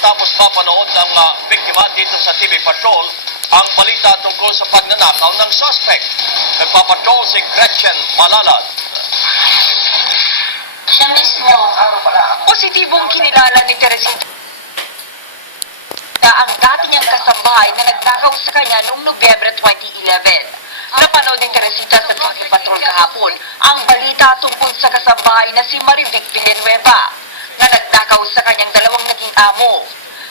matapos mapanood ng biktima dito sa TV Patrol ang balita tungkol sa pagnanakaw ng suspect. Nagpapatrol si Gretchen Malalad. Siya mismo. Positibong kinilala ni Teresita na ang dati niyang kasambahay na nagnakaw sa kanya noong Nobyembre 2011. Napanood ni Teresita sa TV Patrol kahapon ang balita tungkol sa kasambahay na si Marivic Villanueva na nagnakaw sa kanyang dalawang naging amo.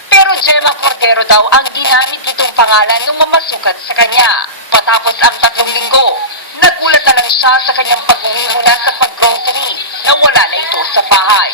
Pero Gemma Cordero daw ang ginamit itong pangalan nung mamasukan sa kanya. Patapos ang 3 linggo, nagulat na lang siya sa kanyang pag-uwi mula sa pag-grocery na wala na ito sa bahay.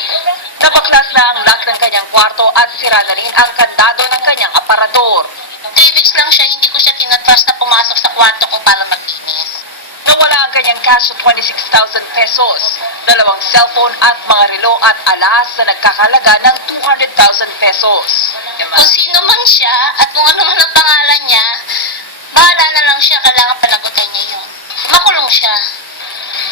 Nabaklas na ang lock ng kanyang kwarto at sira na rin ang kandado ng kanyang aparador. 3 weeks lang siya, hindi ko siya tinatrust na pumasok sa kwarto ko para maglinis. Nawala ang kanyang cash of 26,000 pesos, 2 cellphone at mga relo at alas na nagkakalaga ng 200,000 pesos. Kung sino man siya at kung ano man ang pangalan niya, bahala na lang siya, kailangan panagutan niya yun. Makulong siya.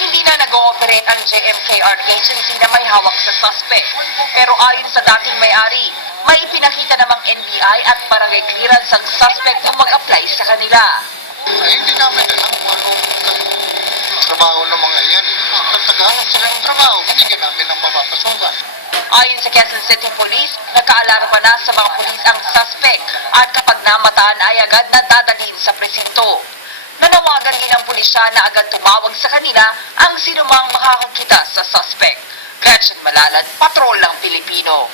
Hindi na nag-ooperate ang JMKR agency na may hawak sa suspect. Pero ayon sa dating may-ari, may ipinakita namang NBI at barangay clearance ang suspect nung mag-apply sa kanila. Hindi namin alam kung anong trabaho ng mga yan. Nagtagalan sila ng trabaho, hindi namin ang mapapasukan. Ayon sa Quezon City Police, nakaalarma na sa mga pulis ang suspect at kapag namataan ay agad na dadalhin sa presinto. Nanawagan din ang pulisya na agad tumawag sa kanila ang sinumang makakakita sa suspect. Gretchen Malalad, Patrol ng Pilipino.